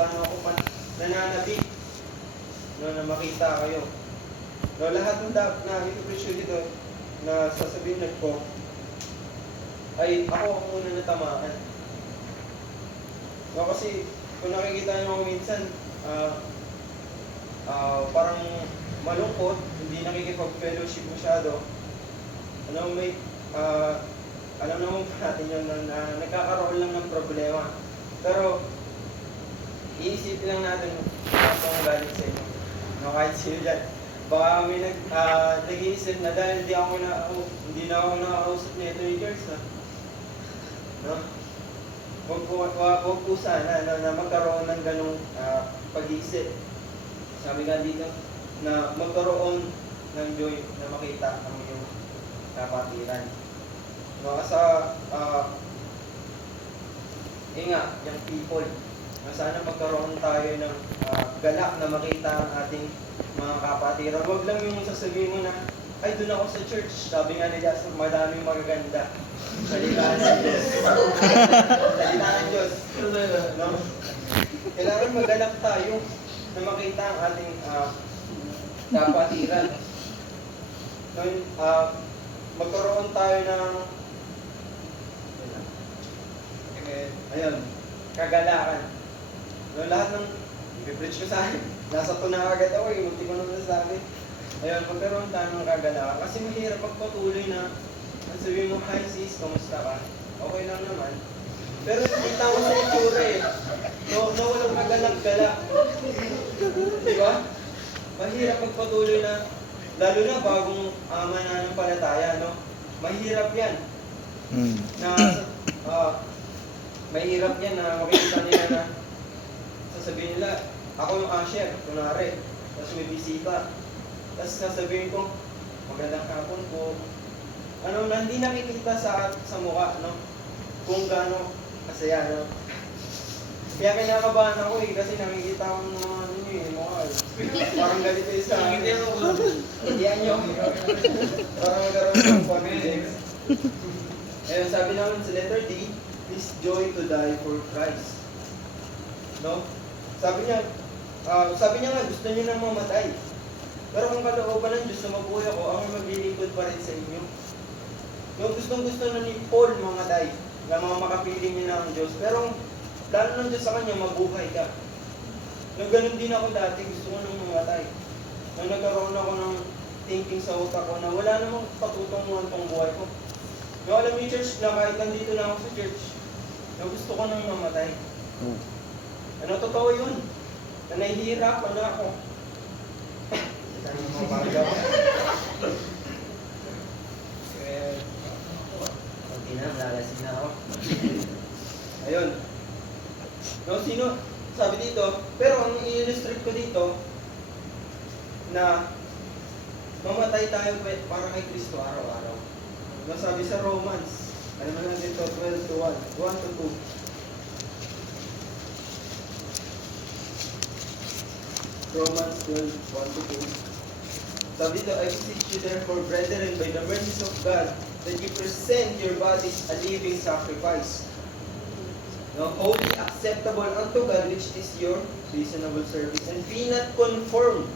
gaano ako nananabik, no, na makita kayo. No, lahat ng na ipipresyo dito na sasabihin ko ay ako muna natamaan. No, kasi kung nakikita nyo minsan, parang malungkot, hindi nakikipag-fellowship masyado. Alam naman po natin yun na nagkakaroon lang ng problema. Pero, iisipin lang natin kung galing sa inyo. No, kahit sino dyan. Baka kami nag-iisip na dahil hindi na ako nakakausap nito ni Girls, no? Huwag po sana na magkaroon ng ganong pag-iisip. Sabi nga dito, na magkaroon ng joy na makita ang iyong kapatiran. No, yung people, sana magkaroon tayo ng galak na makita ang ating mga kapatiran. Huwag lang yung sasabihin mo na, ay, doon ako sa church. Sabi nga nila, madaming magaganda. Salita ng Diyos. Salita ng Diyos. No? Kailangan magalak tayo na makita ang ating kapatiran. No, magkaroon tayo ng kagalakan. No, lahat ng i-preach ko sa akin, nasa to na agad ako, munti ko naman sabi. Magkaroon tayo ng kagalakan. Kasi mahirap magpatuloy na sabihin mo, hi sis, kamusta ka? Okay lang naman. Pero nakita mo sa itsura no, walang kagalak-galak. Di ba? Mahirap magpatuloy na, lalo na bagong mananampalataya, no? Mahirap yan. Mahirap yan na makikita nila na sasabihin nila, ako yung usher, kunwari, tapos may bisita. Tapos sasabihin ko, magandang hapon po. Hindi nakikita sa mukha, no? Kung gaano kasaya, no? Kaya kinakabahan ako kasi nakikita ko ng mga mukha. Parang galit kayo sa akin. Hindihan nyo. Parang nagkaroon ng confidence. Sabi naman sa letter D, is joy to die for Christ. No? Sabi niya nga, gusto niyo nang mamatay. Pero kung kalooban ng Diyos na mabuhay ako, ako maglilingkod pa rin sa inyo. Yung gustong-gusto na ni Paul mamatay, na mga makapiling niya ng Diyos. Pero lalo ng Diyos sa kanya, mabuhay ka. Nung ganun din ako dati, gusto ko nang mamatay. Nung nagkaroon ako ng thinking sa utak ko na wala namang patutunguhan tong buhay ko. Yung alam niyo, church, na kahit nandito na ako sa church, na gusto ko nang mamatay. Totoo yun. Na nahihirapan na ako. Hindi na, malalasing na ako. Ayun. No, sabi dito, pero ang i-illustrate ko dito, na mamatay tayo para kay Kristo araw-araw. No, sabi sa Romans, ano naman dito, 1 to 2. Romans 12, 1 to 2. Sabi dito, I beseech you therefore, brethren, by the mercies of God, that you present your bodies a living sacrifice, no, holy, acceptable unto God, which is your reasonable service. And be not conformed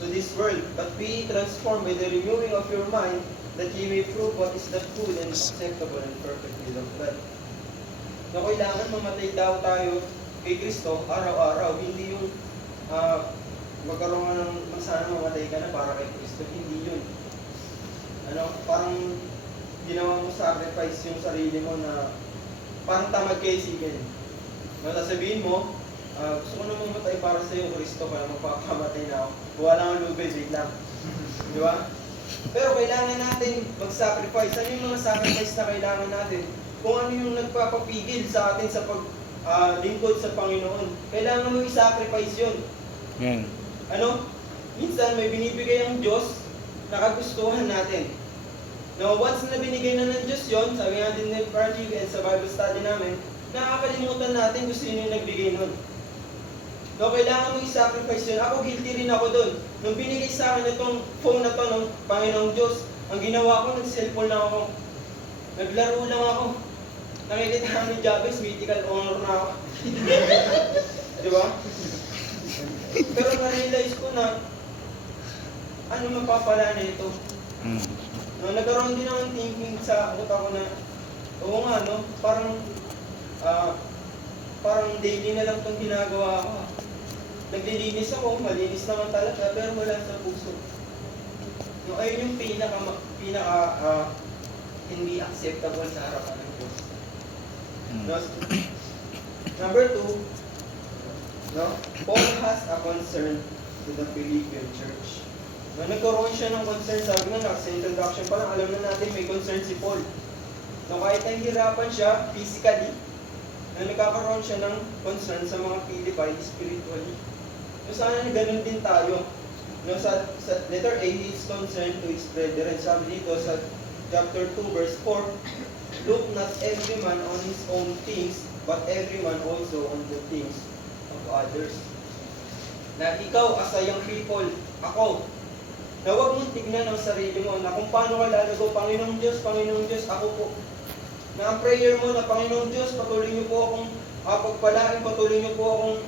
to this world, but be transformed by the renewing of your mind, that ye may prove what is the good and acceptable and perfect will of God. No, kailangan mamatay daw tayo kay Kristo araw-araw, hindi yung magkaroon ka ng sana mamatay ka na para kay Kristo, hindi yun. Parang ginawa mo sacrifice yung sarili mo na parang tamad kay isipin. Sasabihin mo, gusto ko na mamatay para sa iyo, Kristo, para magpapakamatay na ako. Buwa lang ang lubid, wait lang. Di ba? Pero kailangan natin mag-sacrifice. Ano yung mga sacrifice na kailangan natin? Kung ano yung nagpapapigil sa atin sa paglingkod sa Panginoon. Kailangan mo i-sacrifice yun. Minsan may binibigay ang Diyos na kagustuhan natin. Now, once na binigay na ng Diyos yun, sabi natin ni RGB and sa Bible study namin, nakakalimutan natin kung sino yung nagbigay nun. No, kailangan mo i-sacrifice yun. Ako, guilty rin ako dun. Nung binigay sa akin itong phone na to ng Panginoong Diyos, ang ginawa ko, nag-cellphone lang ako. Naglaro lang ako. Nakikita kami Jabez, mythical honor na ako. ba? Pero na-realize ko na, ano mapapala na ito? Mm. No, nagkaroon din akong thinking sa utak ko na, oo nga, no? Parang daily na lang itong ginagawa ko. Naglilinis ako, malinis naman talaga, pero wala sa puso. No, ayun yung hindi acceptable sa harapan ng Diyos. Mm. No? Number 2, no? Paul has a concern to the Philippian church. No, nagkaroon siya ng concern, sabi nga sa introduction pa lang, alam na natin may concern si Paul. No, kahit nahihirapan siya physically, na nagkakaroon siya ng concern sa mga Philippi spiritually. So sana ganun din tayo. No, sa letter A, he is concerned to his brethren. Sabi dito sa chapter 2, verse 4, look not every man on his own things, but every man also on the things of others. Na ikaw as a young people, ako, na huwag mong tignan ang sarili mo, na kung paano ka lalago, Panginoong Diyos, ako po. Na ang prayer mo na, Panginoong Diyos, patuloy niyo po akong pagpalain, patuloy niyo po akong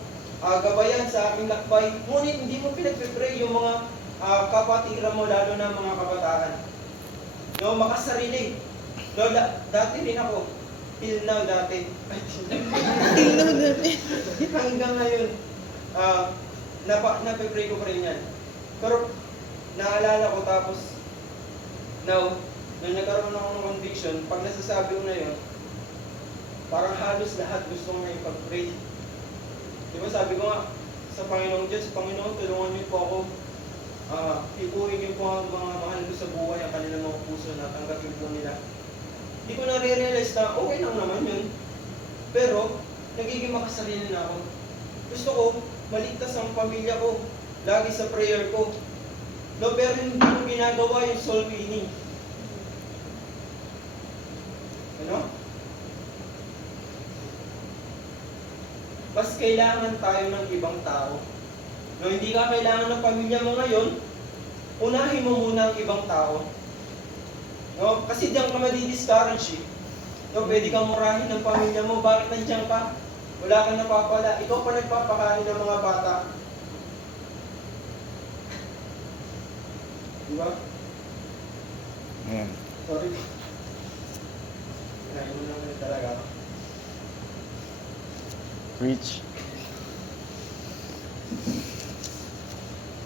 gabayan sa aking lakbay. Ngunit hindi mo pinagpipray yung mga kapatiran mo, lalo na mga kabataan. No, makasarili. No, dati rin ako. Till now, dati. Hanggang ngayon, napipray ko pa rin yan. Pero, naalala ko tapos, now, nung nagkaroon ako ng conviction, pag nasasabi ko na yun, parang halos lahat gusto ko na ipag-pray. Diba sabi ko nga, sa Panginoong Diyos, Panginoon, tulungan niyo po ako, ipuhin niyo po ang mga mahal ko sa buhay, ang kanilang mga puso na tanggapin po nila. Hindi ko na-realize na okay lang naman yun. Pero, nagiging makasarili na ako. Gusto ko, maligtas ang pamilya ko, lagi sa prayer ko. No, pero hindi ko ginagawa yung soul winning. Ano? Mas kailangan tayo ng ibang tao. No, hindi ka kailangan ng pamilya mo ngayon, unahin mo muna ang ibang tao. No, kasi diyan ka madi-discourage eh. No, pwede kang murahin ng pamilya mo, bakit nandiyan ka? Wala kang napapala, ikaw pa nagpapakain ng mga bata. Diba? Ayan. Sorry. Kinain mo naman talaga. Preach.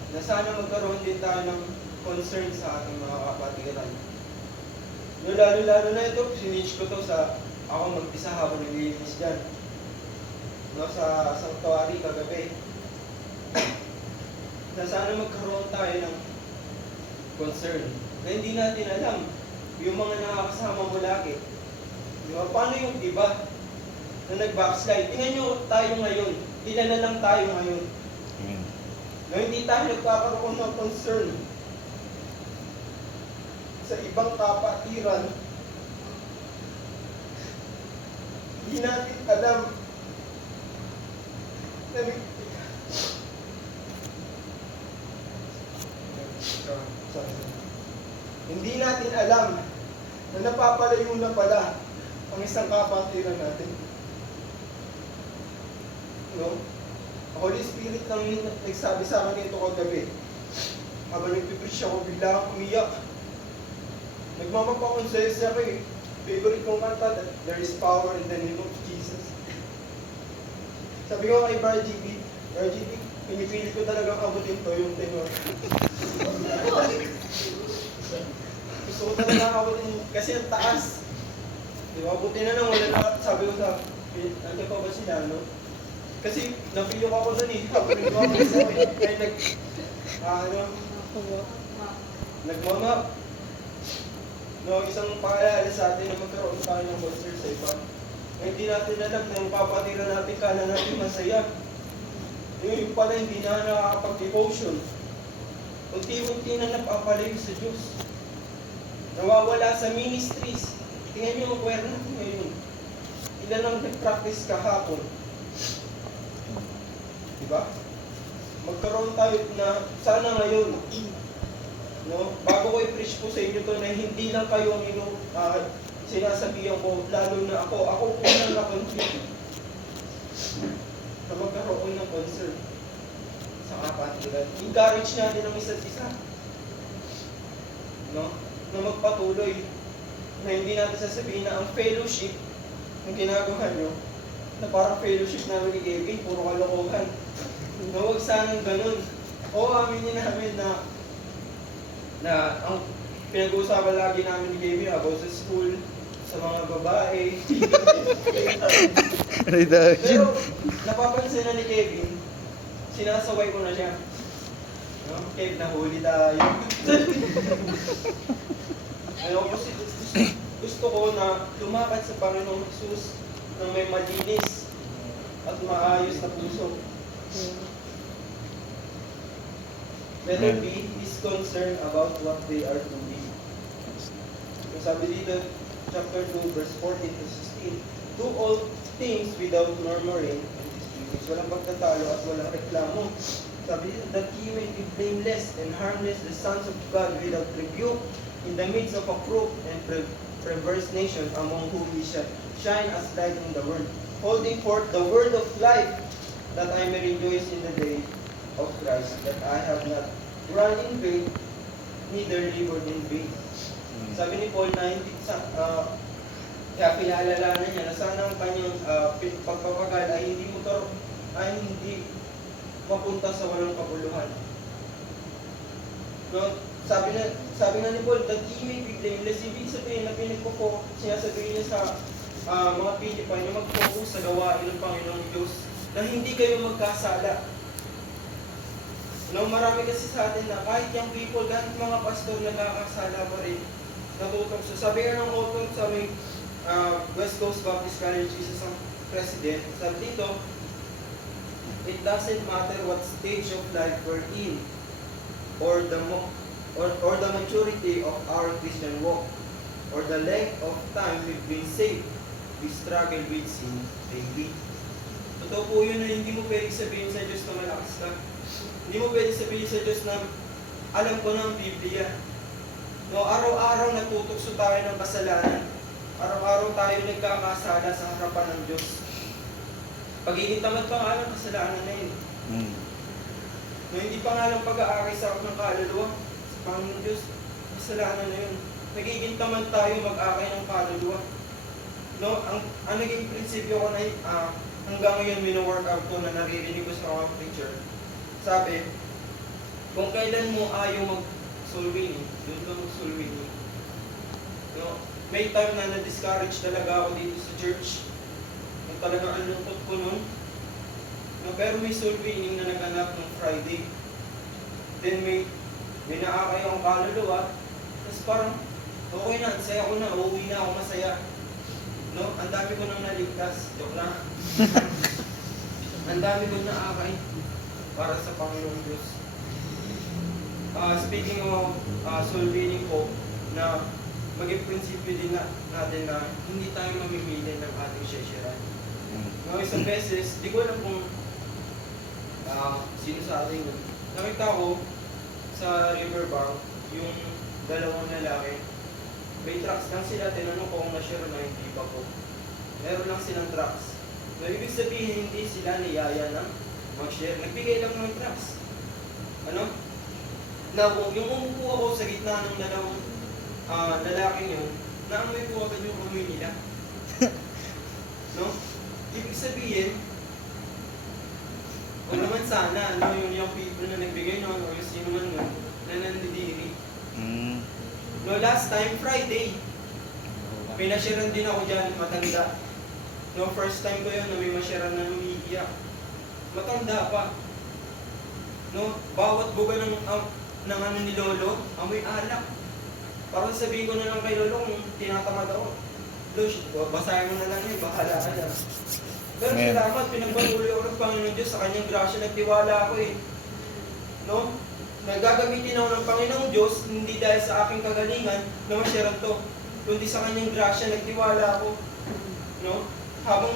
Na sana magkaroon din tayo ng concern sa ating mga kapatiran. No, lalo na ito, sinitch ko to sa ako mag-isa habang naglilinis dyan. No, sa sanctuary kagabi. Na sana magkaroon tayo ng concern. Na hindi natin alam yung mga nakakasama mo lagi. Diba? Paano yung iba na nag-backslide? Tingnan nyo tayo ngayon. Ilan na lang tayo ngayon. Amen. Na hindi tayo nagkakaroon ng concern sa ibang kapatiran. Hindi natin alam na hindi natin alam na napapalayo na pala ang isang kapatiran natin. No? Holy Spirit lang yung nagsabi sa akin ito kagabi. Habang nagpipreach ako, bigla akong umiyak. Nagmamapakonsaya siya ko eh. Favorite kong kanta, there is power in the name of Jesus. Sabi ko kay RGB, pinipilit ko talagang abutin to yung tenor. Gusto ko talaga abutin kasi ang taas. Di ba, abutin na nang wala na, sabi ko sa, ano pa ba sila, no? Kasi napilok ako doon eh. Kapag ko ako sa akin. Kaya nagmamap. No, isang paalala sa atin na magkaroon tayo ng concern sa iba. Hindi natin alam na yung papatira natin, kala natin masaya. Yung pala hindi na nakakapag-devotion. Unti-unti na napapalayo sa Diyos. Nawawala sa ministries. Tingnan nyo ang kwera natin ngayon. Ilan ang nag-practice kahapon. Diba? Magkaroon tayo na sana ngayon, no? Bago ko i-preach po sa inyo to na hindi lang kayo ang sinasabihan ko, lalo na ako unang na-conflict na magkaroon ng katulad. Encourage natin ang isa't isa. No? Na magpatuloy. Na hindi natin sasabihin na ang fellowship na ginagawa nyo, na parang fellowship namin ni Kevin, puro kalokohan. Na huwag sanang ganun. Oo, aminin namin na ang pinag-uusapan lagi namin ni Kevin about sa school, sa mga babae. Pero napapansin na ni Kevin, sinasaway ko na siya. No? Kev, nahuli tayo. Kasi gusto ko na lumakad sa Panginoong Jesus na may malinis at maayos na puso. Better be is concerned about what they are doing. Yung sabi dito, chapter 2, verse 14 to 16, do all things without murmuring and disputings. Walang pagtatalo at walang reklamo. Sabi dito, that ye may be blameless and harmless, the sons of God without rebuke, in the midst of a crooked and perverse nation, among whom we shall shine as light in the world, holding forth the word of life, that I may rejoice in the day of Christ, that I have not run in vain, neither labored in vain. Sabi ni Paul na hindi kaya pinaalalanan niya na sana ang kanyang pagpapagal ay hindi mapunta sa walang kapuluhan. No, sabi nga ni Paul, that ye may be blameless. Ibig sabihin na sinasabihin niya sa mga Pilipay na mag-focus sa gawain ng Panginoong Diyos, na hindi kayo magkasala. No, marami kasi sa atin na kahit yung people, kahit mga pastor nagkakasala pa rin, natutok. So sabi nga ng author sa may West Coast Baptist College, isa sa president, sabi dito, it doesn't matter what stage of life we're in, or the maturity of our Christian walk, or the length of time we've been saved, we struggle with sin daily. Totoo po yun na hindi mo pwede sabihin sa Diyos na malakas ka. Hindi mo pwede sabihin sa Diyos na alam ko na ang Biblia. No, araw-araw natutokso tayo ng kasalanan. Araw-araw tayo nagkakasala sa harapan ng Diyos. Pagiging tamad pa nga ng kasalanan na yun. No, hindi pa nga lang pag-aakay sa ng kaluluwa sa Panginoon Diyos, kasalanan na yun. Nagiging tamad tayo mag-akay ng kaluluwa. No, ang naging prinsipyo ko na hanggang ngayon mino-workout ko na naririnig ko sa mga preacher. Sabi, kung kailan mo ayaw mag-soul winning, doon ka mag-soul winning. No, may time na na-discourage talaga ako dito sa church. Kung talagang ang lungkot ko nun. No, pero may soul winning na naganap ng Friday. Then may naakay akong kaluluwa. Tapos parang, okay na, saya ko na, uuwi na ako masaya. No, ang dami ko nang naligtas. Joke lang. Ang dami ko naakay para sa Panginoong Diyos. Speaking of soul winning po, na maging prinsipyo din natin na hindi tayo mamimili ng ating shesheran. No, isang beses, di ko alam kung sino sa atin yun. Nakita ko sa riverbank yung dalawang lalaki. May trucks lang sila, tinanong ko kung na-share na hindi pa po. Meron lang silang trucks. No, ibig sabihin, hindi sila niyaya na mag-share. Nagbigay lang ng trucks. Ano? Na yung umupo ako sa gitna ng dalawang lalaking yun, naamoy ko agad yung amoy nila. No? Ibig sabihin, o naman sana, ano, yung people na nagbigay nun, o yung sino man nun, na nandidiri. No, last time, Friday, pinashiran din ako dyan, matanda. No, first time ko yun na may mashiran na umiiyak. Matanda pa. No, bawat buga ng ano ni Lolo, amoy alak. Parang sabihin ko na lang kay Lolo kung tinatamad ako. Lolo, basahin mo na lang yun, bahala ka dyan. Pero salamat, pinagpatuloy ako ng Panginoon Diyos, sa kanyang grasya nagtiwala ako eh. No? Nagagamitin ako ng Panginoong Diyos, hindi dahil sa aking kagalingan na masyaran to, kundi sa kanyang grasya nagtiwala ako. No? Habang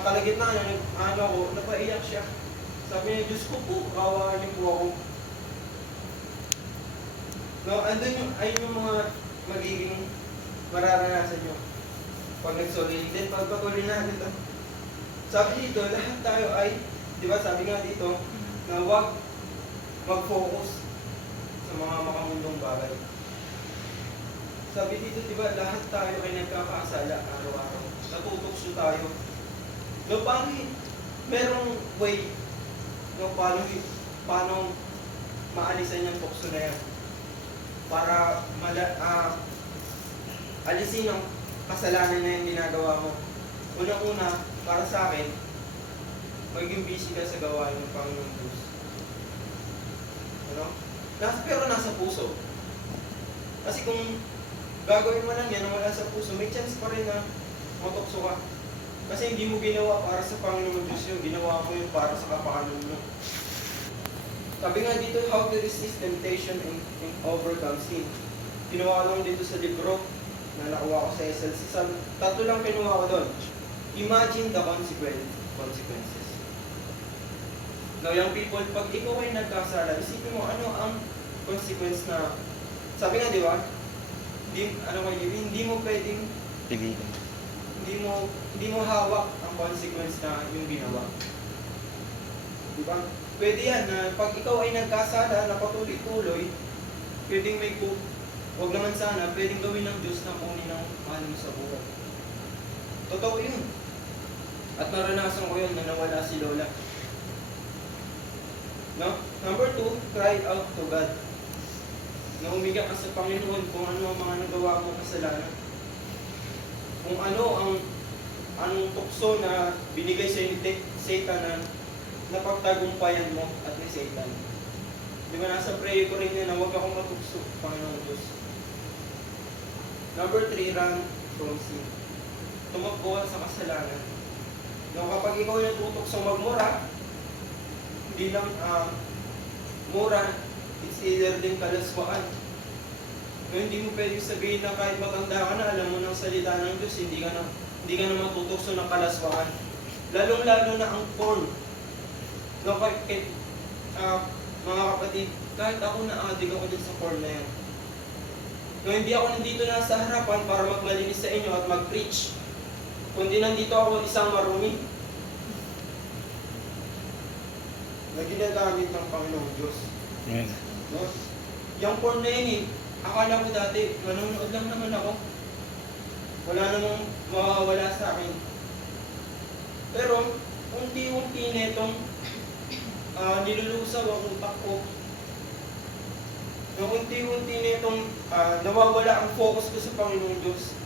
kalagitnaan na napaiyak siya. Sabi niya, Diyos ko po, kawaan niyo po ako. No, andun ayun yung mga magiging mararanasan nyo pag nag-solid. Then pagpatuloy natin ito. Sabi dito, lahat tayo ay, di ba sabi nga dito, na huwag mag-focus sa mga makamundong bagay. Sabi dito, di ba, lahat tayo ay nagkakasala araw-araw. Natutokso tayo. No, merong way, no, paano maalisan yung tukso na yan para alisin ang kasalanan na yung ginagawa mo. Unang-una, para sa akin, maging busy ka sa gawain ng Panginoon Diyos. Ano? Pero nasa puso. Kasi kung gagawin mo lang yan na wala sa puso, may chance pa rin na matukso ka. Kasi hindi mo ginawa para sa Panginoon Diyos yun, ginawa mo yun para sa kapakanan mo. Sabi nga dito, how to resist temptation and overcome sin. Kinuha ko lang dito sa libro na nakuha ko sa SLC. Tatlo lang kinuha ko doon. Imagine the consequences. Now, young people, pag ikaw ay nagkasala, isipin mo ano ang consequence na, sabi nga di ba, hindi mo pwedeng, Piliin. hindi mo hawak ang consequence na yung ginawa. Di ba? Pwede yan na pag ikaw ay nagkasala na patuloy-tuloy, pwedeng huwag naman sana, pwedeng gawin ng Diyos na kunin ang mahal mo sa buhay. Totoo yun. At naranasan ko yun na nawala si Lola. No? Number 2, cry out to God. Na umiga ka sa Panginoon kung ano ang mga nagawa mo kasalanan. Kung ano ang tukso na binigay sa ni Satan na napagtagumpayan mo at ni Satan. Di ba nasa prayer ko rin yun na huwag akong matukso, Panginoon Diyos. Number 3, run from sin. Tumakbo sa kasalanan. No, kapag ikaw yung tutukso magmura, hindi lang mura, it's either din kalaswaan. No, hindi mo pwedeng sabihin na kahit matanda ka na, alam mo ng salita ng Diyos, hindi ka na matutukso ng kalaswaan. Lalong-lalo na ang porn. No, mga kapatid, kahit ako na-addict ako din sa porn na yan. No, hindi ako nandito na sa harapan para magmalinis sa inyo at mag-preach. Kundi nandito ako isang marumi na ginagamit ng Panginoong Diyos. Amen. No? Yung porn na yun akala ko dati, manonood lang naman ako. Wala namang mawawala sa akin. Pero, unti-unti netong nilulusaw ang utak ko. Nung unti-unti netong nawawala ang focus ko sa Panginoong Diyos.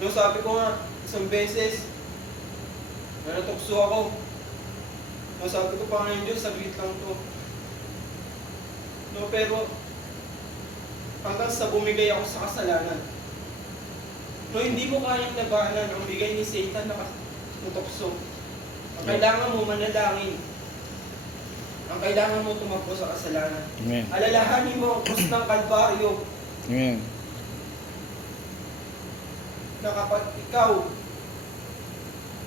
Nung sabi ko nga, isang beses, na natukso ako. Nung sabi ko, Panginoong Diyos, saglit lang to. No, pero, hanggang sa bumigay ako sa kasalanan. No, hindi mo kayang labanan ang bigay ni Satan na tutokso. Ang kailangan mo manalangin. Ang kailangan mo tumakbo sa kasalanan. Amen. Alalahanin mo ang krus ng Kalbaryo Amen. na kapag ikaw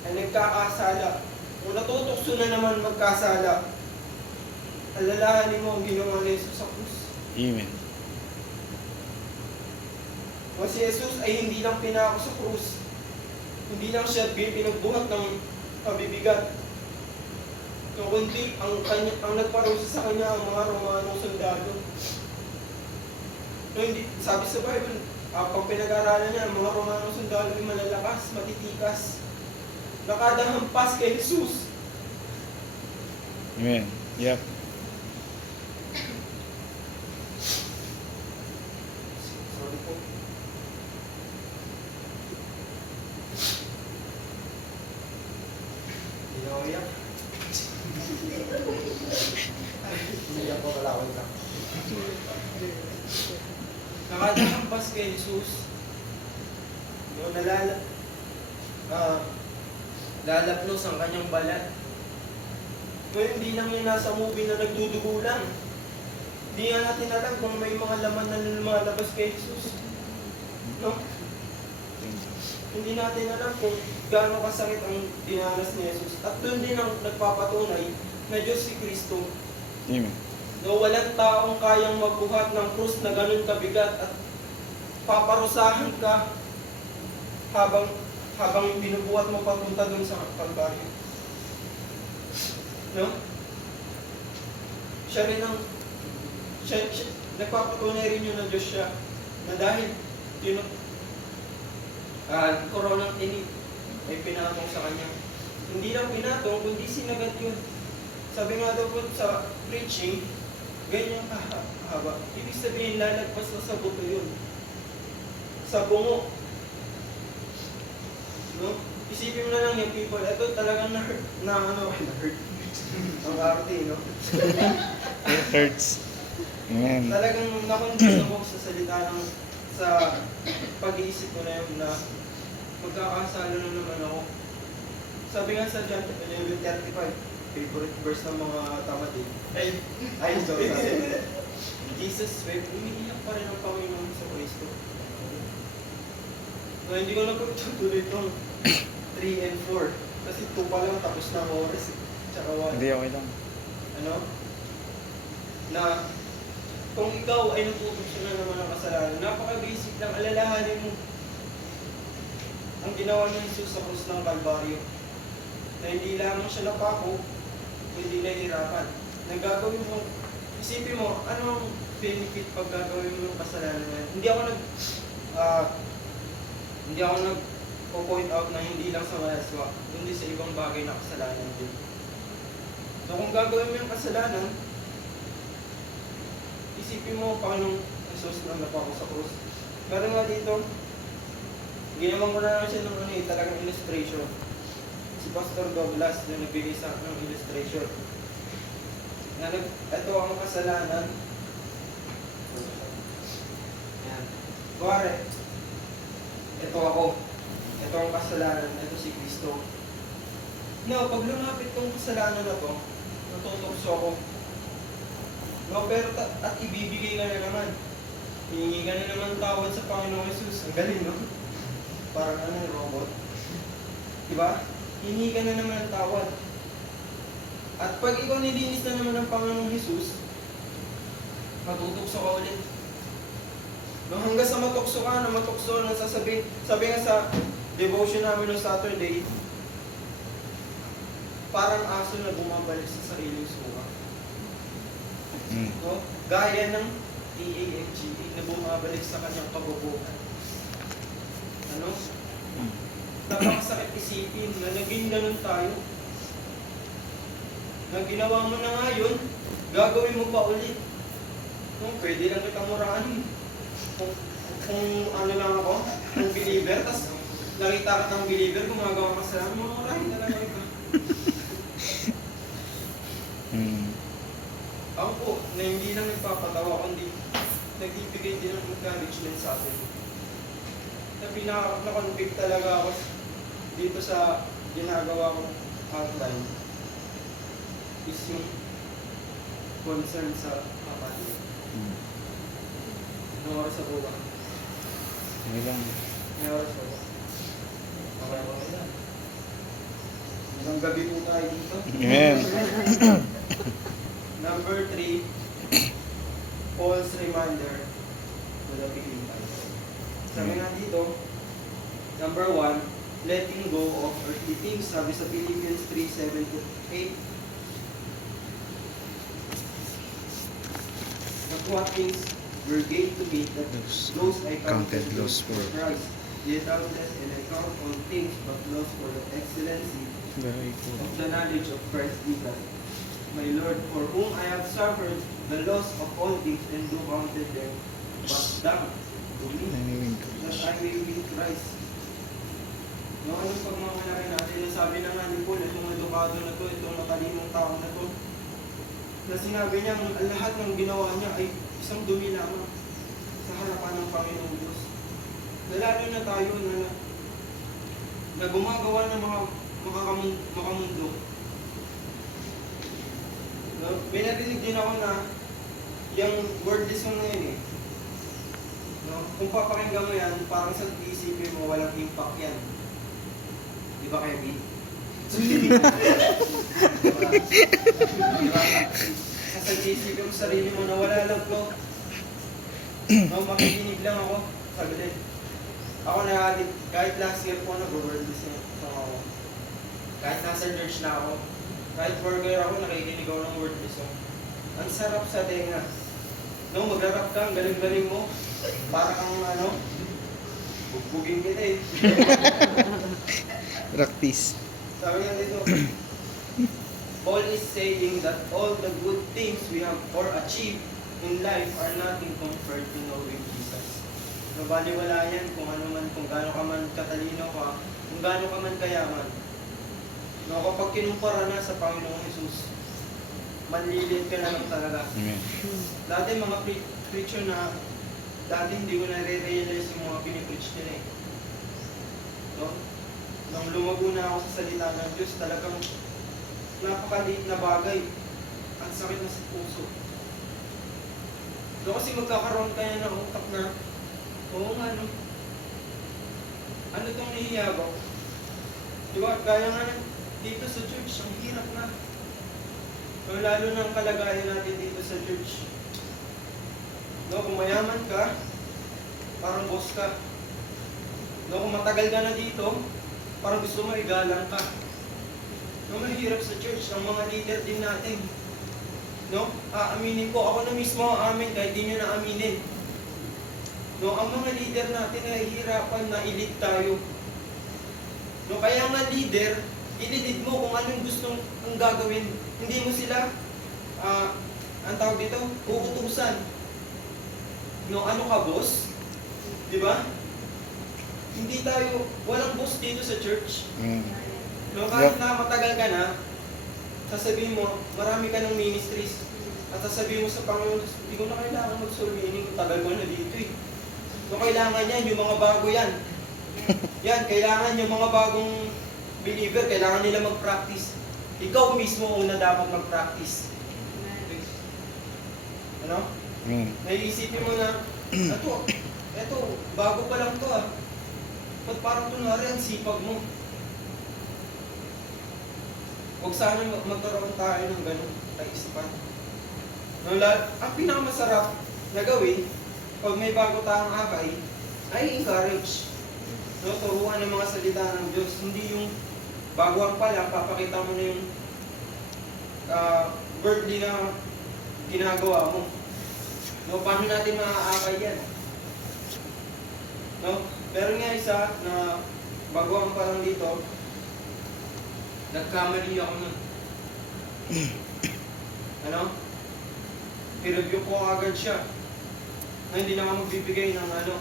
ay nagkakasala o natutokso na naman magkasala, alalahanin mo ang ginawa ni Jesus sa krus. Amen. O si Jesus ay hindi lang pinako sa krus. Hindi lang siya pinagbuhat ng pabibigat. Kundi ang nagparusa sa kanya ang mga Romanong sundalo. No, hindi, sabi sa Bible, pag pinag-aralan niya, ang mga Romanong sundalo ay malalakas, matitikas. Nakadahampas kay Jesus. Amen. Yep. Sorry po. Hindi na ako iyak. Hindi ako malawag lang. Nakadahampas kay Jesus. Yung lalapnos ang kanyang balat. Ngayon, hindi lang yung nasa movie na nagdudugo lang. Hindi nga natin alam kung may mga laman na lumalabas kay Jesus. No? Hindi natin alam kung gaano kasakit ang dinanas ni Jesus. At doon din ang nagpapatunay na Diyos si Kristo. Amen. No, walang taong kayang magbuhat ng krus na ganun kabigat at paparusahan ka habang binubuhat mo papunta dun sa Kalbaryo. No? siya rin ang, nagpapatunay rin yun ng Diyos siya, na dahil, koronang tinig, ay pinatong sa kanya. Hindi lang pinatong, kundi sinagat yun. Sabi nga daw po sa preaching, ganyan kahaba. Ibig sabihin, lalagpas na sa buto yun. Sa bungo. No? Isipin mo na lang yung people, ito talagang na-hurt. Ang arte, no? It hurts. Amen. Talagang nakondis ako sa salita ng, sa pag-iisip ko na yun na magkakasala na naman ako. Sabi nga sa John 11:35, favorite verse ng mga tamad eh. Ay, sorry. Jesus wept, umiiyak pa rin ang Panginoon sa Kristo. No, hindi ko na pagtutuloy itong 3 and 4. Kasi 2 pa lang tapos na ang oras. Tsaka 1. Hindi, okay lang. Ano? Na kung ikaw ay natutugso na naman ng kasalanan, napaka-basic lang, alalahanin mo ang ginawa ni Jesus sa krus ng Kalbaryo. Na hindi lamang siya napako, hindi nahihirapan. Nagagawin mo, isipin mo, ano ang benefit pag gagawin mo yung kasalanan na yan? Hindi ako nag-point out na hindi lang sa malaswa, kundi sa ibang bagay na kasalanan din. So kung gagawin mo yung kasalanan, isipin mo, Panginoong Jesus na napako sa krus. Pero nga dito, ginawan ko na lang siya ng talagang illustration. Si Pastor Douglas na nagbigay sa akin ng illustration. Ito ang kasalanan. Yan. Kuwari, ito ako. Ito ang kasalanan. Ito si Kristo. No, pag lumapit tong kasalanan na to, natutokso ako. No, pero at ibibigay ka na naman. Hihingi ka na naman tawad sa Panginoong Jesus. Ang galing, no? Parang robot. Diba? Hihingi ka na naman ng tawad. At pag ikaw nilinis na naman ng Panginoong Jesus, matutokso ka ulit. No, hanggang sa matokso ka, sabi nga sa devotion namin no Saturday, parang aso na bumabalik sa sariling suka. No? Gaya ng TAFGA na bumabalik sa kanyang kabubuhan. Ano? Napakasakit isipin na naging ganun tayo. Na ginawa mo na nga yun, gagawin mo pa ulit. No? Pwede lang kitang murahan. Kung ano lang ako, kung believer, tas nakita ka ng believer, gumagawa ka sa murahin talaga ito. Ako po, na hindi lang nagpapatawa, kundi nagbibigay din ng encouragement sa atin. Na convict talaga ako dito sa ginagawa kong outline is yung concern sa kapatid. May oras sa buwan. Okay lang. May oras sa buwan. Okay lang. Isang gabi po tayo dito. Amen. Number 3, Paul's reminder to the Philippines. Sabi nga dito, number 1, letting go of earthly things. Sabi sa Philippians 3:7-8. But what things were gained to me, that those I counted loss for Christ. Yet doubtless and I count all things but loss for the excellency of the knowledge of Christ Jesus, my Lord, for whom I have suffered the loss of all things and do count them but dung to me, that I may win Christ. No, anong pagmamalaki natin? Nasabi na nga ni Paul, itong edukado na to, itong matalimong tao na to, na sinabi niya, ang lahat ng ginawa niya ay isang dumi lamang sa harapan ng Panginoong Diyos. Lalo na tayo na gumagawa ng mga makamundo. No? May narinig din ako na yung word lesson na yun eh. No? Kung papakinggan mo yan, parang sa isipin mo walang impact yan. Di ba, Kevin? Sa isipin mo sarili mo na wala lang ko. No, makikinig lang ako. Sabi din. Ako kahit last year po nag-word lesson ako. Kahit nasa church na ako. Kahit worker ako, nakikinig ako ng word lesson. Ang sarap sa tenga. No, magrarap ka, ang galing-galing mo. Para kang bugbugin kita eh. Practice. Sabi nga dito, Paul is saying that all the good things we have or achieved in life are nothing compared to knowing Jesus. No, baliwala yan kung ano man, kung gaano ka man katalino ka, kung gaano ka man kayaman. No, kapag kinumpara na sa Panginoong Jesus, manlilid ka na lang talaga. Amen. Dati mga preacher na, dati hindi ko na-realize yung mga pinipreach nila eh. No? Nung lumago na ako sa salita ng Diyos, talagang napakaliit na bagay. Ang sakit na sa puso. No, kasi magkakaroon kaya ng utak na, oo nga no, ano itong nihiyago? Di ba, gaya nga dito sa church, ang hirap na. No, lalo ng kalagayan natin dito sa church. No, kung mayaman ka, parang boss ka. No, kung matagal ka na dito, parang gusto mo igalang ka. No, mahirap sa church, ang mga leader din natin. No, aaminin ko, ako na mismo amin kahit di nyo na aminin. No, ang mga leader natin nahihirapan na i-lead tayo. No, kaya nga leader, i-lead mo kung anong gustong ang gagawin. Hindi mo sila, ang tawag dito, uutusan. No, ano ka, boss? Di ba? Hindi tayo, walang boss dito sa church. No, kahit na matagal ka na, sasabihin mo, marami ka ng ministries. At sasabihin mo sa Panginoon, hindi ko na kailangan mag-soul winning, tagal ko na dito eh. So, kailangan yan, yung mga bago yan. Yan, kailangan yung mga bagong believer, kailangan nila mag-practice. Ikaw mismo una dapat mag-practice. Ano? Naiisipin mo na, eto, bago pa lang to ah. Ba't parang tunari ang sipag mo? Huwag sana magkaroon tayo ng ganun kaisipan. Ang pinakamasarap na gawin, pag may bago tayong akay, ay encourage. No, turuan ng mga salita ng Diyos. Hindi yung baguhan pa lang, papakita mo na yung worldly na ginagawa mo. No, paano natin maaakay yan? No, meron nga isa na baguhan pa lang dito, nagkamali ako nun. Ano? I-review ko agad siya. Na hindi na ako magbibigay ng ano.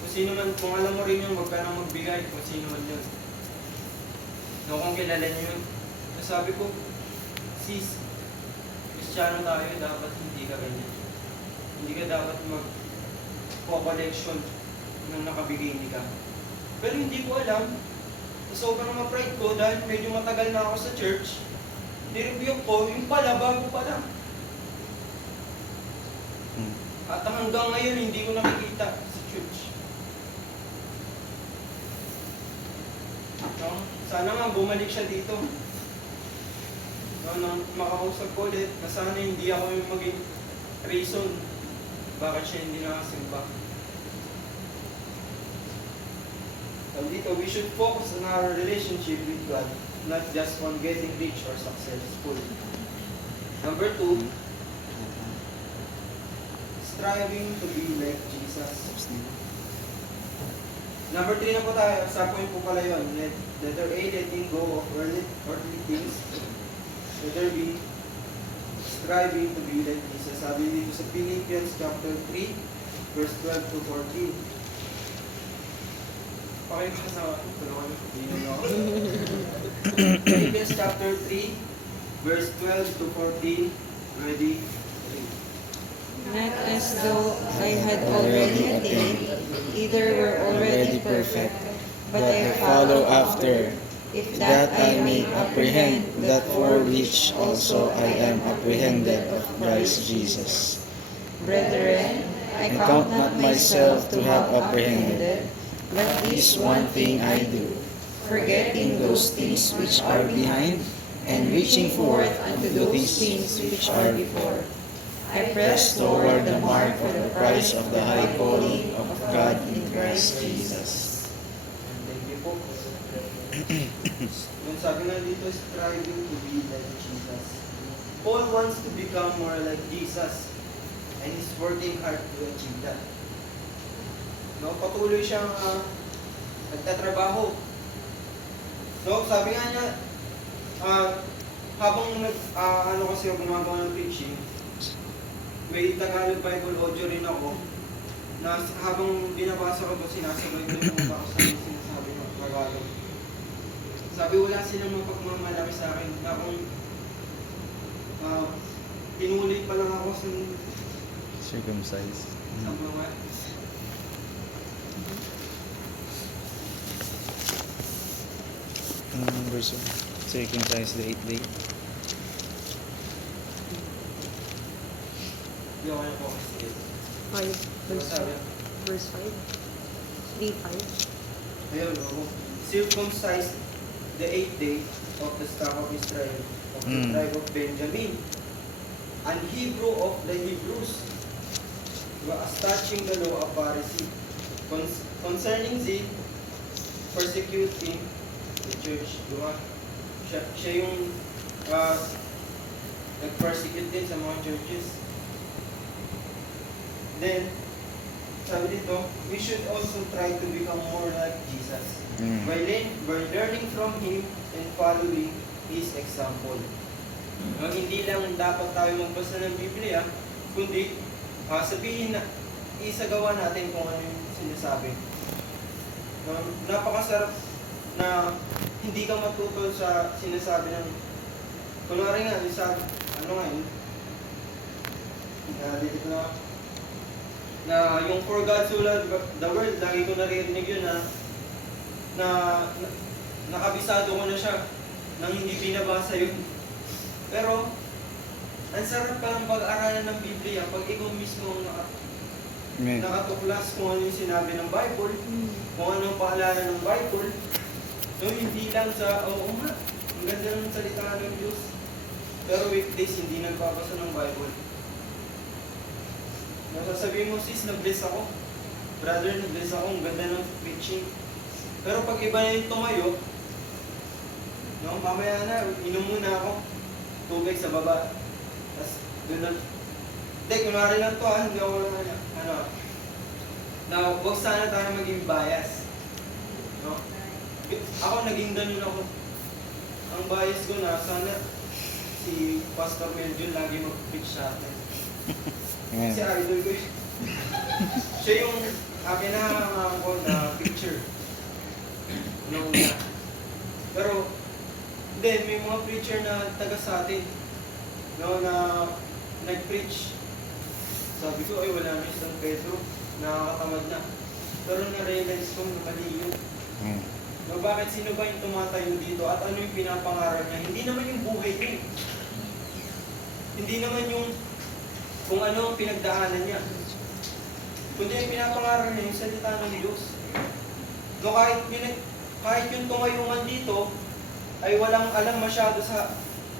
Kung sino man, kung alam mo rin yun, huwag ka nang magbigay kung sino man yun. No, kung kilala niyo yun. Sabi ko, sis, Kristiyano tayo, dapat hindi ka ganyan. Hindi ka dapat mag-collection ng nakabigay hindi ka. Pero hindi ko alam. Sobrang ma-pride ko dahil medyo matagal na ako sa church. Nireview ko, yung pala, bago pa lang. At hanggang ngayon, hindi ko nakikita sa church. No? Sana nga bumalik siya dito. No, makausap ko ulit na sana hindi ako yung maging reason bakit siya hindi nakasimba. So dito, we should focus on our relationship with God, not just on getting rich or successful. Number 2, striving to be like Jesus. Number 3 na po tayo, sa point po pala yun. Letter A, letting go of earthly things. Letter B, striving to be like Jesus. Sabi dito sa Philippians chapter 3, verse 12 to 14. Pakibasa ako. Tulungan niyo. Dino niyo ako. Philippians chapter 3, verse 12 to 14. Ready? Not as though I had already attained, either were already perfect, but I follow after, if that I may apprehend that for which also I am apprehended of Christ Jesus. Brethren, I count not myself to have apprehended, but this one thing I do, forgetting those things which are behind, and reaching forth unto those things which are before. I press toward the mark for the prize of the high calling of God in Christ Jesus. Thank you po. Yung sabi nga dito, striving to be like Jesus. Paul wants to become more like Jesus and is working hard to achieve that. No, patuloy siyang nagtatrabaho. No, sabi nga niya, habang kasi ako gumagawa ng preaching, may Tagalog Bible audio rin ako, na habang binabasa ko ito, sinasabay ko yung ako sa sinasabi ng Tagalog. Sabi, wala silang mapagmamalaki sa akin na kung tinuloy pa lang ako sa Circumcised. mga Verse 1. Circumcised the 8th day. Hindi ako na po kasi. 5, verse 5. Verse 5. 3, 5. Ayun, oo. Circumcised the 8th day of the stock of Israel, of the tribe of Benjamin, an Hebrew of the Hebrews, as touching the law of Pharisee, concerning the persecuting the church. Diba? Siya yung nag-persecute din sa mga churches. Then, sabi dito, we should also try to become more like Jesus by learning from Him and following His example. Hindi lang dapat tayo magbasa ng Biblia, kundi sabihin na, isagawa natin kung ano yung sinasabi. Napakasarap na hindi ka matutol sa sinasabi ng, kunwari nga, ano nga yun, dito na yung for God so loved the world, lagi ko naririnig yun na nakabisado ko na siya nang hindi binabasa yun. Pero, ang sarap pa ng pag-aaralan ng Biblia pag ikaw mismo ang nakatuklas kung ano yung sinabi ng Bible, kung ano ang paalala ng Bible. So, hindi lang sa, oo nga, ang ganda ng salita ng Diyos. Pero weekdays, hindi nagbabasa ng Bible. Nasasabihin mo, sis, nag-bless ako. Brother, nag-bless ako. Ang ganda ng preaching. Pero pag iba na yung tumayo, no, mamaya na, inom muna ako. Tubig sa baba. Tapos, doon na. Hindi, kunwari lang to, hindi ako lang, na huwag sana tayo maging bias. No? Ako, naging ganun ako. Ang bias ko na, sana si Pastor Melvin lagi mag-preach sa atin. Kasi idol ko yun. Siya yung pinahangangako ko na picture. Pero, hindi, may mga preacher na taga sa atin. No, na nag-preach. Sabi ko, ay wala na yung San Pedro. Nakakatamad na. Pero na-realize ko na mali yun. No, bakit sino ba yung tumatayo dito at ano yung pinapangarap niya? Hindi naman yung buhay niya. Hindi naman yung kung ano ang pinagdaanan niya. Kundi yung pinapangaral niya yung salita ng Diyos. No, kahit yung tumayungan dito ay walang alam masyado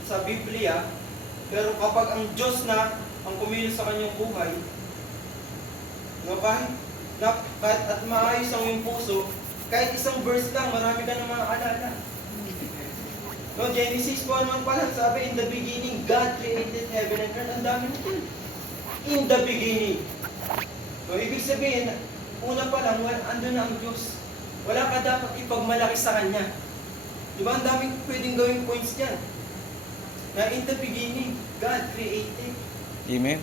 sa Biblia, pero kapag ang Diyos na ang kumilos sa kanyang buhay, no, kahit at maayos ang iyong puso, kahit isang verse lang, marami ka na maaalala. No, Genesis 1:1 pa lang, sabi, in the beginning, God created heaven and earth. Ang dami nito. In the beginning. So, ibig sabihin, una pa lang, andun na ang Diyos. Wala ka dapat ipagmalaki sa Kanya. Diba? Ang daming pwedeng gawing points dyan. Na in the beginning, God created. Amen.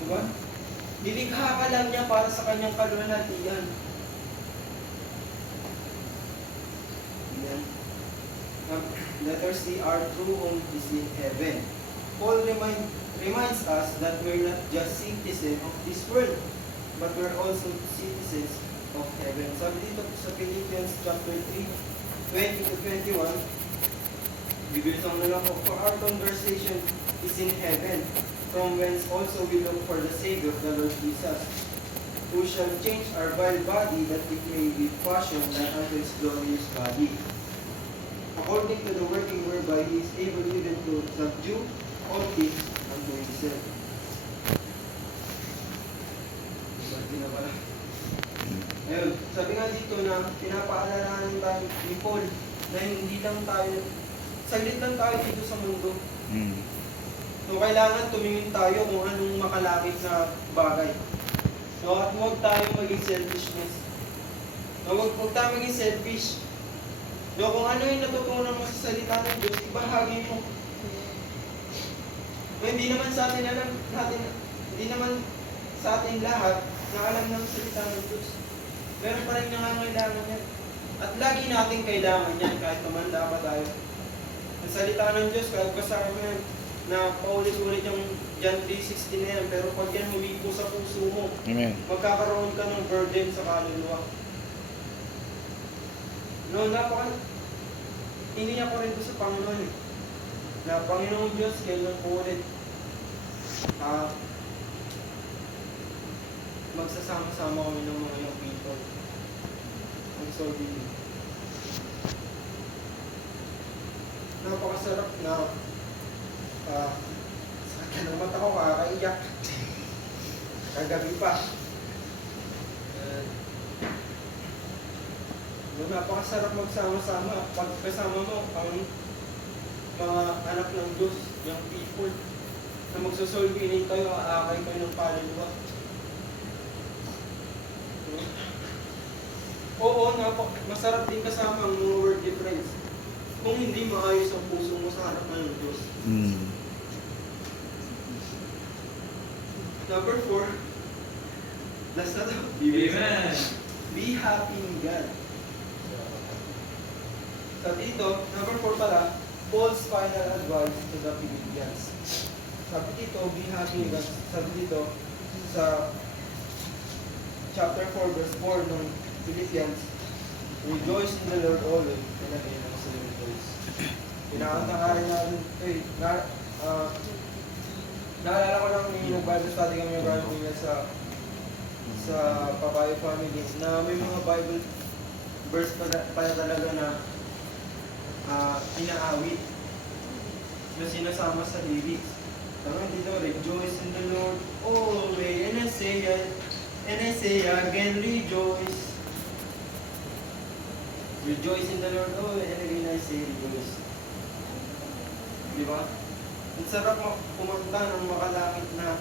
Diba? Nilikha ka lang niya para sa Kanyang kalwalhatian. Yan. Letter C, our true home is in heaven. Paul reminds us that we're not just citizens of this world, but we're also citizens of heaven. Sabi dito sa Philippians chapter 3, 20 to 21, bibilisan mo na lang po, for our conversation is in heaven, from whence also we look for the Savior, the Lord Jesus, who shall change our vile body that it may be fashioned like unto His glorious body, according to the working whereby He is able even to subdue all things unto Himself. Ayun, sabi nga dito na pinapaalalahanan tayo ni Paul na hindi lang tayo, saglit lang tayo dito sa mundo. So, kailangan tumingin tayo kung anong makalapit na bagay. No, at huwag tayong maging selfishness. No, huwag tayong maging selfish. No, kung ano yung natutunan mo sa salita ng Diyos, ibahagi mo. No, hindi naman sa atin hindi naman sa atin lahat na alam ng salita ng Diyos. Meron pa rin nangangailangan yan. At lagi natin kailangan yan kahit tumanda pa tayo. Ang salita ng Diyos, kahit kasama mo yan, na paulit-ulit yung John 3:16 na yan, pero pag yan humipo sa puso mo, Amen. magkakaroon ka ng burden sa kaluluwa. No, iniyak ko rin ito sa Panginoon eh. Na Panginoong Diyos, kailan po ulit magsasama-sama kami ng mga young people. I'm so really. Napakasarap na sakit ng mata ko, kakaiyak. Kagabi pa. Napakasarap magsama-sama. Pag kasama mo ang mga anak ng Diyos, young people, na magsusulpinin kayo, aakay kayo ng kaluluwa. Oo, masarap din kasama ang mga worldly friends. Kung hindi maayos ang puso mo sa harapan ng Diyos. Number 4, last na to. Amen. Be happy in God. Sa dito, number 4 pala, Paul's final advice to the Philippians. Sabi dito, be happy in God. Sabi dito, sa chapter 4, verse 4 ng Philippians, rejoice in the Lord always. And again, ako sa rejoice. Pinakanta nga rin natin ito eh. Naalala ko lang yung Bible study kami yung gano'n niya sa Papayo Family na may mga Bible verse pa talaga na inaawit na sinasama sa lyrics. Tama dito, rejoice in the Lord always. And I say again, rejoice. Rejoice in the Lord always. And again, I say rejoice. Di ba? Ang sarap kumanta ng makalangit na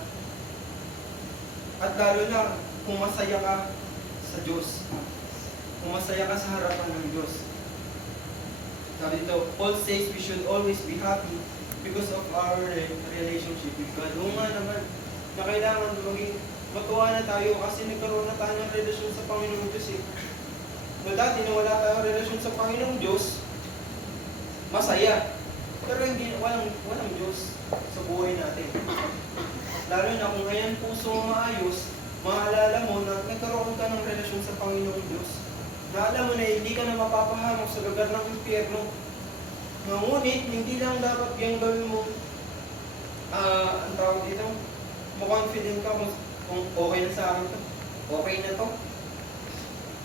at lalo na kung masaya ka sa Diyos. Kung masaya ka sa harapan ng Diyos. Sabi dito, Paul says we should always be happy because of our relationship with God. Oo nga naman, na kailangan matuwa na tayo kasi nagkaroon na tayo ng relasyon sa Panginoong Diyos eh. No, dati na wala tayong relasyon sa Panginoong Diyos, masaya. Pero hindi, walang Diyos sa buhay natin. Lalo na kung ngayon puso mo maayos, maalala mo na nagkaroon ka ng relasyon sa Panginoong Diyos. Na alam mo na hindi ka na mapapahamak sa lugar ng impyerno. Ngunit, hindi lang dapat yung gawin mo, ang tawag dito, confident ka kung okay na sa akin to. Okay na to.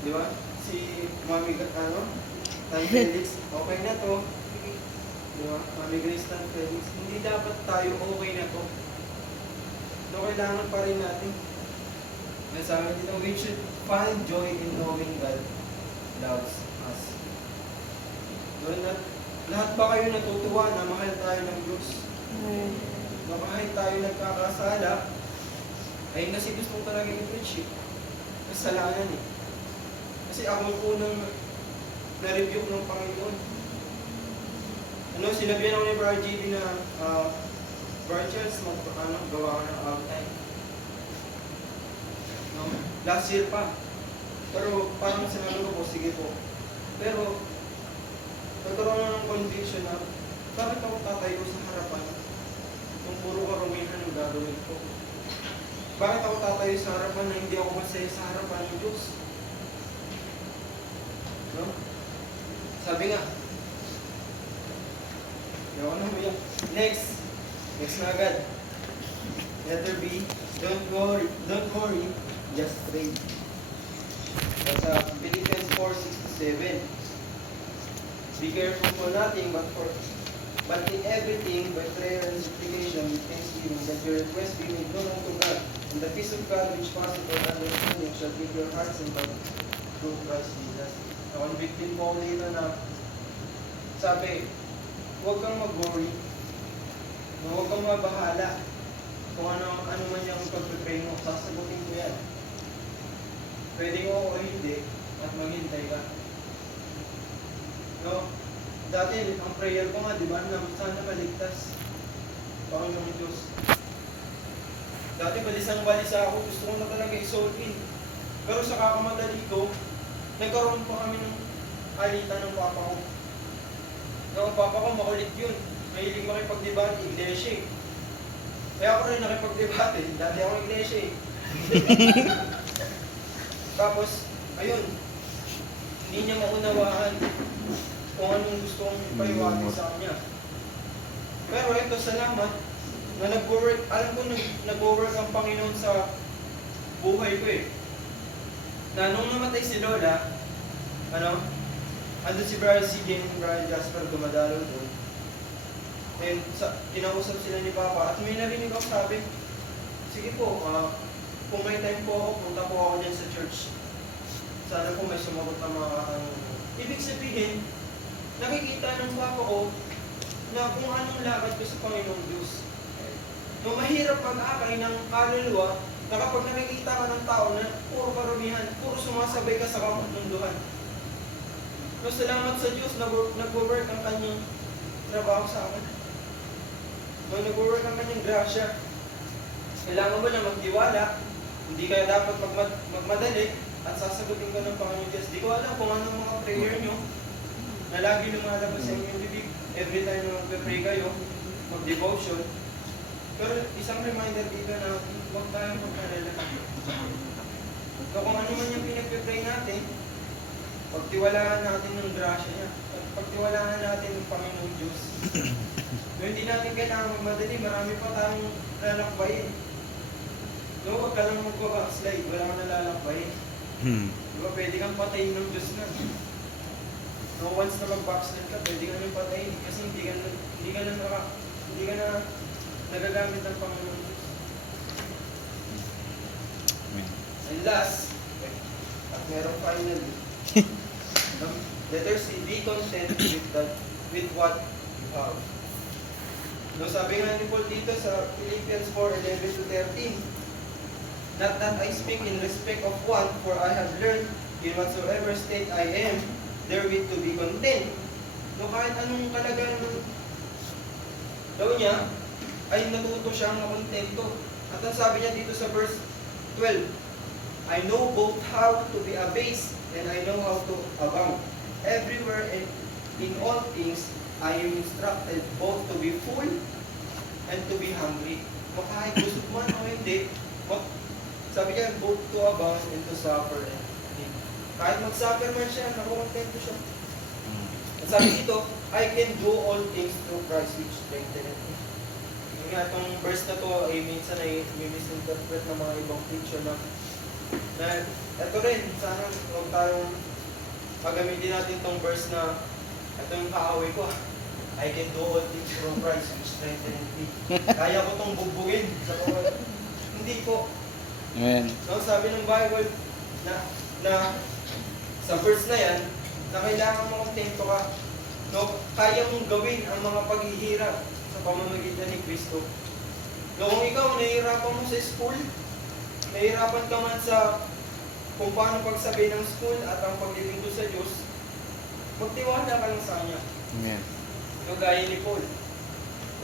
Di ba? Si Mami, Tan Felix, okay na to. Di ba? Mami Grace Tan Felix, hindi dapat tayo okay na to. So, kailangan pa rin natin. Sabi dito, we should find joy in knowing God loves us. Doon na, lahat ba kayo natutuwa na mahal tayo ng Diyos? Na kahit tayo nagkakasala, ay kasi gusto mong talaga i-preach eh. Kasalanan eh. Kasi ako yung unang na-review ng Panginoon. Sinabihan ako ni Brother JD na Brother Charles, gawa ka ng outtime. Last year pa. Pero parang sinabi ko po, sige po. Pero nagkaroon na ng conviction na bakit ako tatayo sa harapan kung puro karumihan ang gagawin ko? Bakit ako tatayo sa harapan na hindi ako masaya sa harapan ng Diyos? No? Sabi nga, yaw na mo yan. Next na agad. Letter B, don't worry, just pray. Sa Philippians 4:6-7. Be careful for nothing, but in everything, by prayer and supplication, with thanksgiving, that your request be made known unto God. And the peace of God, which passes all understanding, shall keep your hearts and minds through Christ Jesus. Na-convicted po ako dito na sabi, huwag kang mag-worry. Huwag kang bumabahala. Kung ano man yung pag-pray mo, sasagutin ko yan. Pwede mo o hindi, at maghintay ka. No? Dati, ang prayer ko nga, di ba, na sana maligtas. Panginoong Diyos. Dati, balisang-balisa ako, gusto ko na talaga i-soul in. Pero sa kakamadali ko, nagkaroon pa kami ng alitan ng papa ko. No, ang papa ko makulit yun. Mahilig makipagdebate, iglesia eh. Kaya ako rin nakipagdebate, dati ako iglesia eh. Tapos, ayun, hindi niya maunawaan kung anong gusto kong ipaliwanag sa kanya. Pero ito, salamat, na nag-work, alam ko nag-work ang Panginoon sa buhay ko eh. Na nung namatay si Lola, andun si Brother CJ and Brother Jasper dumadalo doon. And kinausap sila ni Papa at may narinig ako sabi, sige po, kung may time po ako, punta po ako dyan sa church. Sana po may sumagot na mga katanungan. Ibig sabihin, nakikita ng Papa ko na kung anong lakad ko sa Panginoong Diyos. No, mahirap mag-akay ng kaluluwa na kapag nakikita ka ng tao na puro karumihan, puro sumasabay ka sa kamunduhan. No, salamat sa Diyos, nag-work ang kanyang trabaho sa akin. No, nag-work ang kanyang grasya. Kailangan mo na magtiwala, hindi kaya dapat magmadali at sasagutin ko ng Panginoon Diyos. Di ko alam kung anong mga prayer nyo na lagi lumalabas sa inyong bibig. Every time na magpe-pray kayo, mag-devotion. Pero isang reminder dito na huwag tayong magkalala. So kung ano man yung pinagpe-pray natin, pagtiwalaan natin ng grasya niya. Pagtiwalaan natin ng Panginoong Diyos. No, hindi natin kailangan magmadali. Marami pa tayong lalakbayin. No, huwag ka lang magbabackslide. Wala kang nalalakbayin. Diba, pwede kang patayin ng Diyos na. No, once na mag-backslide ka, pwede ka nang patayin. Kasi hindi ka na nagagamit ng Panginoon Diyos. And last, at merong finally, letter C, be content with what you have. No, sabi nga ni Paul dito sa Philippians 4:11 to 13, not that I speak in respect of one, for I have learned in whatsoever state I am, therewith to be content. No, kahit anong kalagayan daw niya, ay natuto siyang makontento. At ang sabi niya dito sa verse 12, I know both how to be abased and I know how to abound. Everywhere and in all things, I am instructed both to be full and to be hungry. O kahit busog man o hindi, sabi niya, both to abound and to suffer. Kahit mag-suffer man siya, nakukontento siya. At sabi dito, I can do all things through Christ which strengtheneth me. Yung nga, itong verse na to ay minsan ay misinterpret ng mga ibang preacher na ito rin, sana huwag tayong pagamitin natin itong verse na ito yung kaaway ko. I can do all things through Christ which strengtheneth me. Kaya ko itong bugbugin sa bawal. Hindi po. Amen. No, sabi ng Bible na sa verse na yan, na kailangan mo kontento ka. No, kaya mong gawin ang mga paghihirap sa pamamagitan ni Kristo. No, kung ikaw nahihirapan mo sa school, nahihirapan ka man sa kung paano pagsabi ng school at ang paglilingkod sa Diyos, magtiwala ka lang sa Kanya. Amen. No, gaya ni Paul.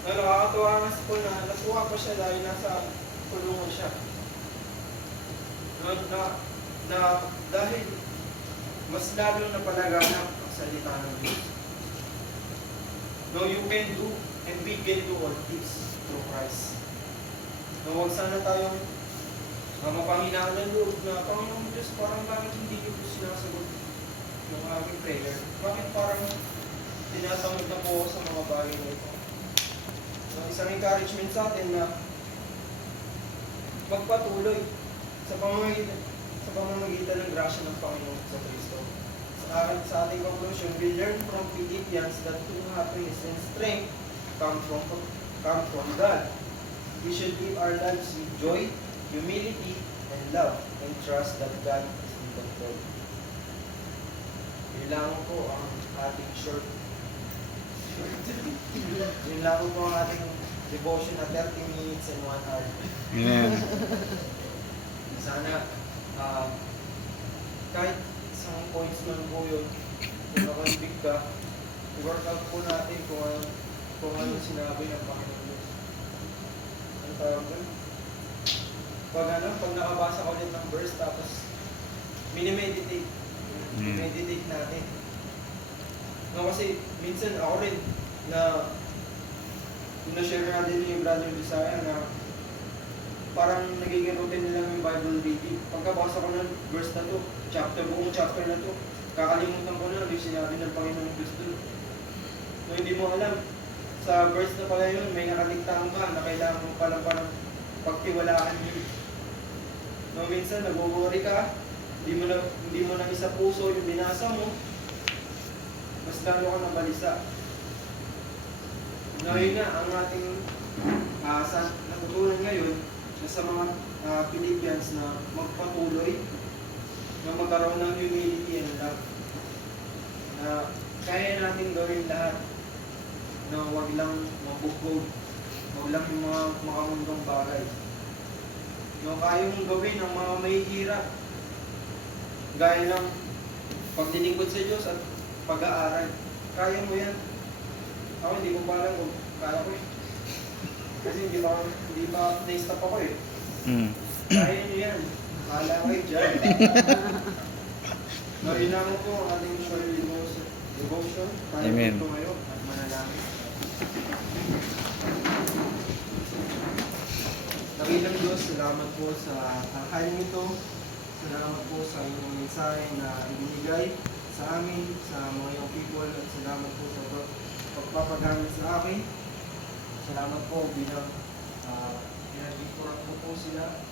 No, nakakatuwa nga si Paul na natuwa pa siya dahil nasa kulungan siya. No, dahil mas lalong napalaganap ang salita ng Diyos. No, you can do and we can do all this through Christ. No, huwag sana tayong mapanghinaan ng loob na Panginoong Diyos, parang bakit hindi niyo po sinasagot ng aming prayer? Bakit parang tinatamad na po sa mga bagay na ito? No, isang encouragement sa atin na magpatuloy sa pamamagitan ng grasya ng Panginoon sa Kristo. Sa ating conclusion, we learn from Philippians that true happiness and strength come from God. We should live our lives with joy, humility, and love, and trust that God is in control. Yun lang po ang ating short. Yun lang po ang ating devotion na 30 minutes and 1 hour. Amen. Sana, kahit isang points man po yun, kung nakonvict ka, i-work out po natin kung ano yung sinabi ng Panginoon Diyos. Ang tawag doon? Pag nakabasa ka ulit ng verse, tapos minimeditate. Meditate natin. No, kasi minsan ako rin na na-share natin ni Brother Bisaya na parang nagiging routine nila yung Bible reading. Pagkabasa ko ng verse na to, buong chapter na to, kakalimutan ko na yung sinabi ng Panginoon Diyos doon. No, hindi mo alam, sa verse na pala yun, may nakaligtaan ka na kailangan mo palang pagtiwalaan yun. No, minsan nag-worry ka, hindi mo na isa puso yung binasa mo, mas lalo ka nabalisa. No, yun nga, ang ating natutunan ngayon na sa mga Philippians na magpatuloy, na magkaroon ng humility and love. Na kaya natin gawin lahat na wag lang mabugbog, wag lang yung mga makamundong bagay. No, kaya mong gawin ang mga mahihirap. Gaya ng paglilingkod sa Diyos at pag-aaral. Kaya mo yan. Ako hindi ko pa alam kung kaya ko eh. Kasi hindi pa na-stop ako eh. Kaya nyo yan. Kala kayo dyan. Narina mo po ang ating short devotion. Tayo Amen. po ngayon at manalangin. Dakilang Diyos, salamat po sa tanghali nito. Salamat po sa inyong mensahe na ibinigay sa amin, sa mga young people, at salamat po sa pagpapagamit sa akin. Salamat po bilang pinag-ikuran po sila